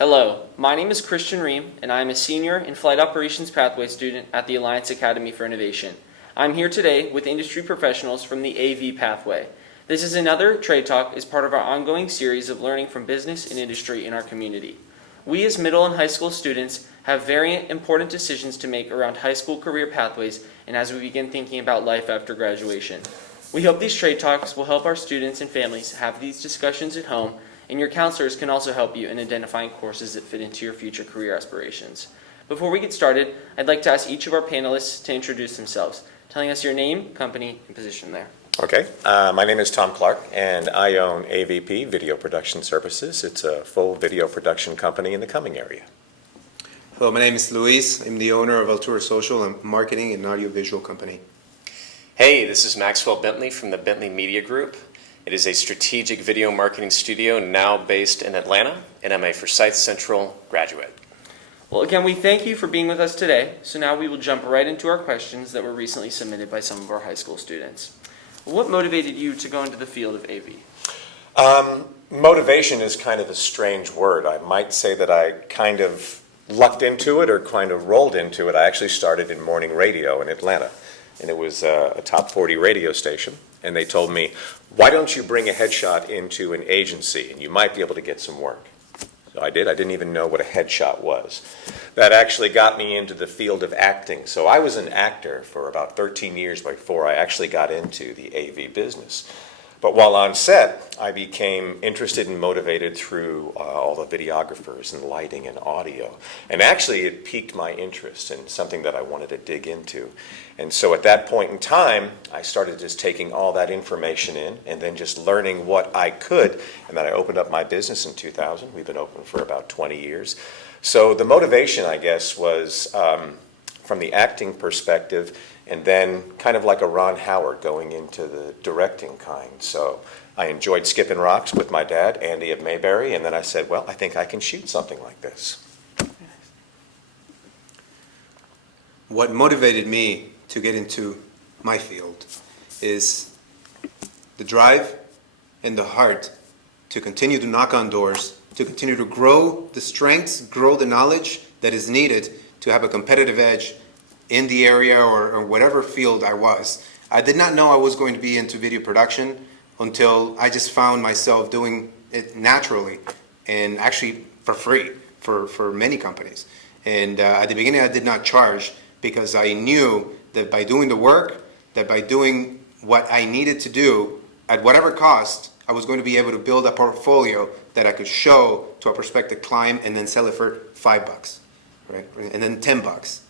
Hello, my name is Christian Ream, and I am a senior in Flight Operations Pathway student at the Alliance Academy for Innovation. I'm here today with industry professionals from the AV Pathway. This is another Trade Talk as part of our ongoing series of learning from business and industry in our community. We as middle and high school students have very important decisions to make around high school career pathways and as we begin thinking about life after graduation. We hope these Trade Talks will help our students and families have these discussions at home, and your counselors can also help you in identifying courses that fit into your future career aspirations. Before we get started, I'd like to ask each of our panelists to introduce themselves, telling us your name, company, and position there. Okay, my name is Tom Clark, and I own AVP Video Production Services. It's a full video production company in the Cumming area. Hello, my name is Luis. I'm the owner of Altura Social, a marketing and audiovisual company. Hey, this is Maxwell Bentley from the Bentley Media Group. It is a strategic video marketing studio now based in Atlanta, and I'm a Forsyth Central graduate. Well, again, we thank you for being with us today. So now we will jump right into our questions that were recently submitted by some of our high school students. What motivated you to go into the field of AV? Motivation is kind of a strange word. I might say that I kind of lucked into it or kind of rolled into it. I actually started in morning radio in Atlanta, and it was a top 40 radio station. And they told me, why don't you bring a headshot into an agency and you might be able to get some work. So I did. I didn't even know what a headshot was. That actually got me into the field of acting. So I was an actor for about 13 years before I actually got into the AV business. But while on set, I became interested and motivated through all the videographers and lighting and audio. And actually, it piqued my interest in something that I wanted to dig into. And so at that point in time, I started just taking all that information in and then just learning what I could. And then I opened up my business in 2000. We've been open for about 20 years. So the motivation, I guess, was from the acting perspective, and then kind of like a Ron Howard going into the directing kind. So I enjoyed skipping rocks with my dad, Andy of Mayberry, and then I said, well, I think I can shoot something like this. What motivated me to get into my field is the drive and the heart to continue to knock on doors, to continue to grow the strengths, grow the knowledge that is needed to have a competitive edge in the area or whatever field I was. I did not know I was going to be into video production until I just found myself doing it naturally and actually for free for many companies. And at the beginning I did not charge because I knew that by doing the work, that by doing what I needed to do at whatever cost, I was going to be able to build a portfolio that I could show to a prospective client and then sell it for $5, right? And then $10.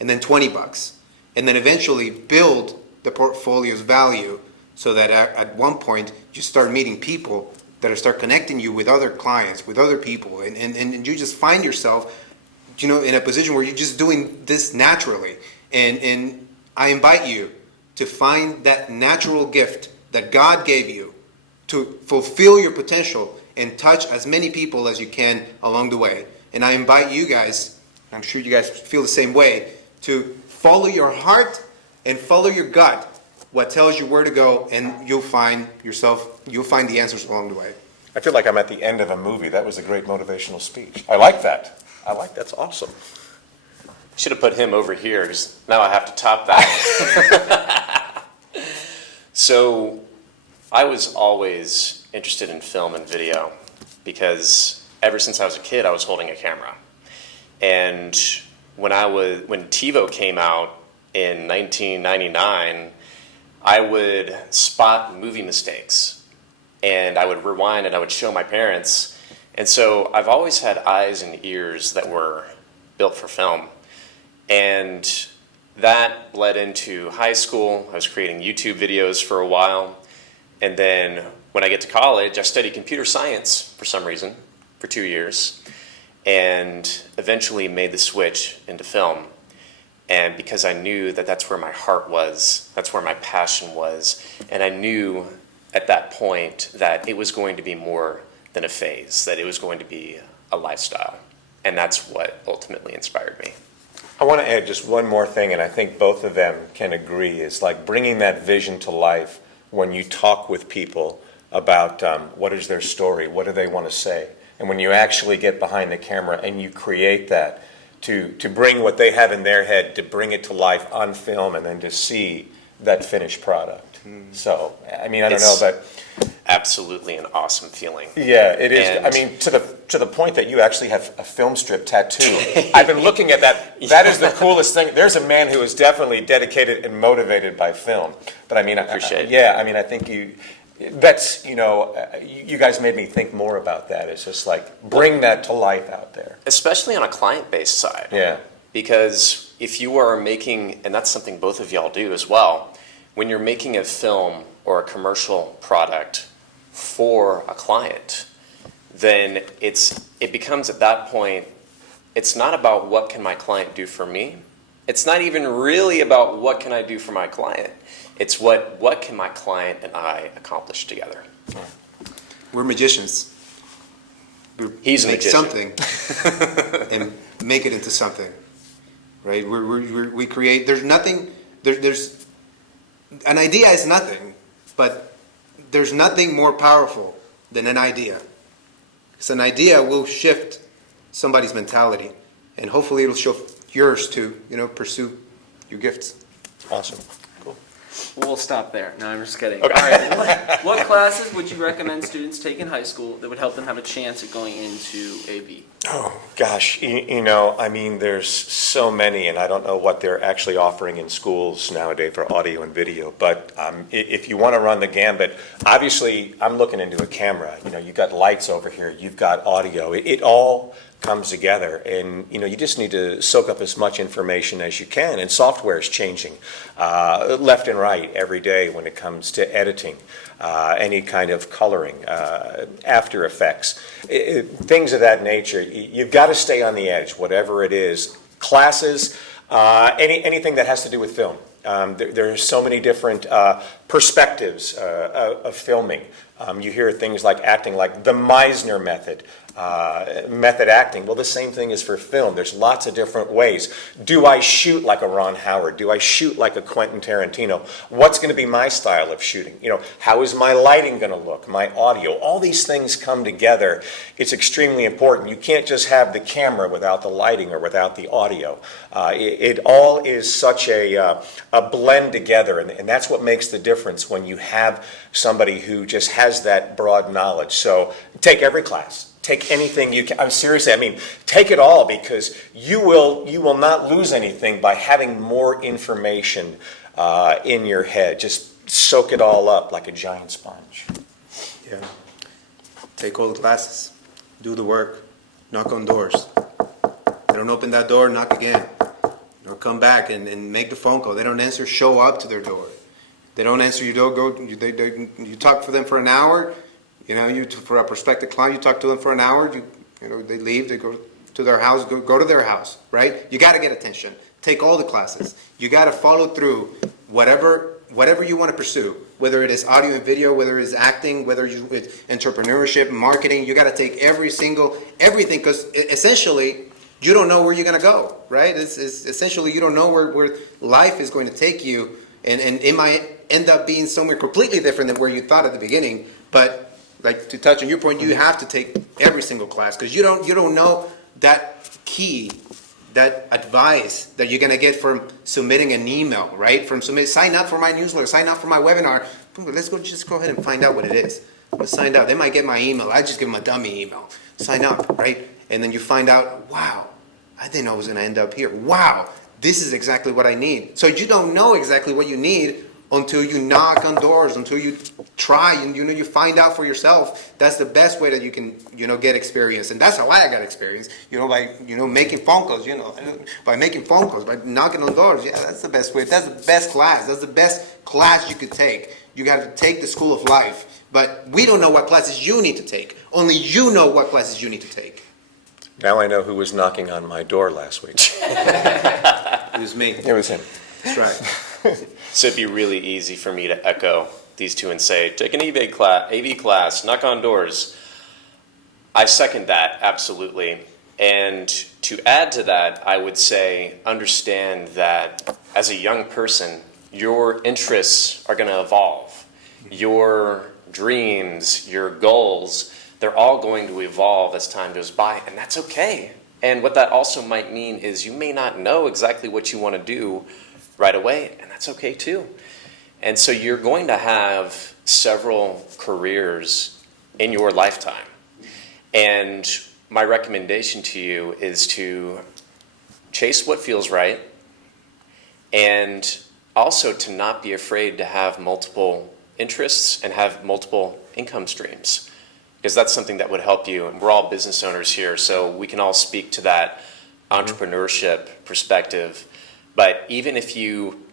And then $20, and then eventually build the portfolio's value so that at one point you start meeting people that start connecting you with other clients, with other people, and you just find yourself, in a position where you're just doing this naturally. And I invite you to find that natural gift that God gave you to fulfill your potential and touch as many people as you can along the way. And I invite you guys, I'm sure you guys feel the same way, to follow your heart and follow your gut, what tells you where to go, and you'll find the answers along the way. I feel like I'm at the end of a movie. That was a great motivational speech. I like that. That's awesome. Should have put him over here, because now I have to top that. So I was always interested in film and video because ever since I was a kid, I was holding a camera. And when TiVo came out in 1999, I would spot movie mistakes, and I would rewind and I would show my parents. And so I've always had eyes and ears that were built for film. And that led into high school. I was creating YouTube videos for a while. And then when I get to college, I studied computer science for some reason for 2 years. And eventually made the switch into film. And because I knew that that's where my heart was, that's where my passion was, and I knew at that point that it was going to be more than a phase, that it was going to be a lifestyle. And that's what ultimately inspired me. I want to add just one more thing, and I think both of them can agree, is like bringing that vision to life when you talk with people about what is their story, what do they want to say. And when you actually get behind the camera and you create that, to bring what they have in their head, to bring it to life on film, and then to see that finished product. So, I mean, I don't know, It's but absolutely an awesome feeling. yeah, it is. And- I mean, to the point that you actually have a film strip tattoo. I've been looking at that. That is the coolest thing. There's a man who is definitely dedicated and motivated by film. But I mean, Appreciate it. yeah, I mean, I think that's, you guys made me think more about that. It's just like, bring that to life out there. Especially on a client-based side. Yeah. Because if you are making, and that's something both of y'all do as well, when you're making a film or a commercial product for a client, then it becomes at that point, it's not about what can my client do for me. It's not even really about what can I do for my client. It's what can my client and I accomplish together. We're magicians. He's a Make magician. something and make it into something, right? We create. There's nothing. There's an idea is nothing, but there's nothing more powerful than an idea. Because an idea will shift somebody's mentality, and hopefully it'll show yours to pursue your gifts. Awesome. Cool. We'll stop there. No, I'm just kidding. Okay. All right. What classes would you recommend students take in high school that would help them have a chance at going into AV? Oh, gosh, I mean, there's so many, and I don't know what they're actually offering in schools nowadays for audio and video, but if you want to run the gambit, obviously, I'm looking into a camera. You've got lights over here, you've got audio. It all comes together, and you just need to soak up as much information as you can, and software is changing left and right every day when it comes to editing, any kind of coloring, After Effects, things of that nature. You've got to stay on the edge, whatever it is. Classes, anything that has to do with film. There are so many different perspectives of filming. You hear things like acting, like the Meisner method, method acting. Well, the same thing is for film. There's lots of different ways. Do I shoot like a Ron Howard? Do I shoot like a Quentin Tarantino? What's going to be my style of shooting? How is my lighting going to look? My audio? All these things come together. It's extremely important. You can't just have the camera without the lighting or without the audio. It all is such a blend together, and that's what makes the difference when you have somebody who just has that broad knowledge. So take every class. Take anything you can. I'm seriously, I mean, take it all, because you will not lose anything by having more information in your head. Just soak it all up like a giant sponge. Yeah. Take all the classes. Do the work. Knock on doors. They don't open that door, knock again. Or come back and make the phone call. They don't answer, show up to their door. They don't answer your door, you talk for them for an hour. For a prospective client, you talk to them for an hour. They leave, they go to their house, go to their house, right? You got to get attention. Take all the classes. You got to follow through whatever you want to pursue, whether it is audio and video, whether it's acting, whether it's entrepreneurship, marketing. You got to take everything, because essentially you don't know where you're going to go, right? It's essentially you don't know where life is going to take you, and it might end up being somewhere completely different than where you thought at the beginning, but. Like, to touch on your point, you have to take every single class, because you don't know that key, that advice that you're gonna get from submitting an email, right? Sign up for my newsletter, sign up for my webinar. Let's just go ahead and find out what it is. I'm gonna sign up. They might get my email. I just give them a dummy email. Sign up, right? And then you find out, wow, I didn't know I was gonna end up here. Wow, this is exactly what I need. So you don't know exactly what you need until you knock on doors, until you try and you find out for yourself. That's the best way that you can get experience, and that's how I got experience. By making phone calls. By making phone calls, by knocking on doors. Yeah, that's the best way. That's the best class. That's the best class you could take. You got to take the school of life. But we don't know what classes you need to take. Only you know what classes you need to take. Now I know who was knocking on my door last week. It was me. It was him. That's right. So it'd be really easy for me to echo these two and say, take an AV class, knock on doors. I second that, absolutely. And to add to that, I would say, understand that as a young person, your interests are going to evolve. Your dreams, your goals, they're all going to evolve as time goes by, and that's okay. And what that also might mean is you may not know exactly what you want to do right away, and that's okay too. And so you're going to have several careers in your lifetime. And my recommendation to you is to chase what feels right, and also to not be afraid to have multiple interests and have multiple income streams, because that's something that would help you. And we're all business owners here, so we can all speak to that entrepreneurship perspective. But even if you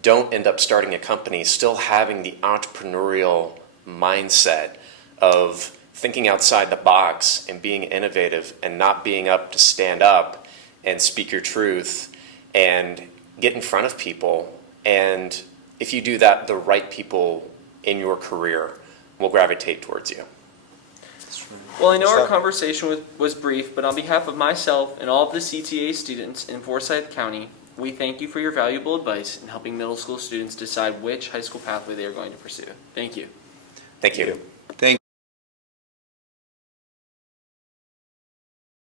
don't end up starting a company, still having the entrepreneurial mindset of thinking outside the box and being innovative and not being up to stand up and speak your truth and get in front of people. And if you do that, the right people in your career will gravitate towards you. Well, I know our conversation was brief, but on behalf of myself and all of the CTA students in Forsyth County, we thank you for your valuable advice in helping middle school students decide which high school pathway they are going to pursue. Thank you. Thank you.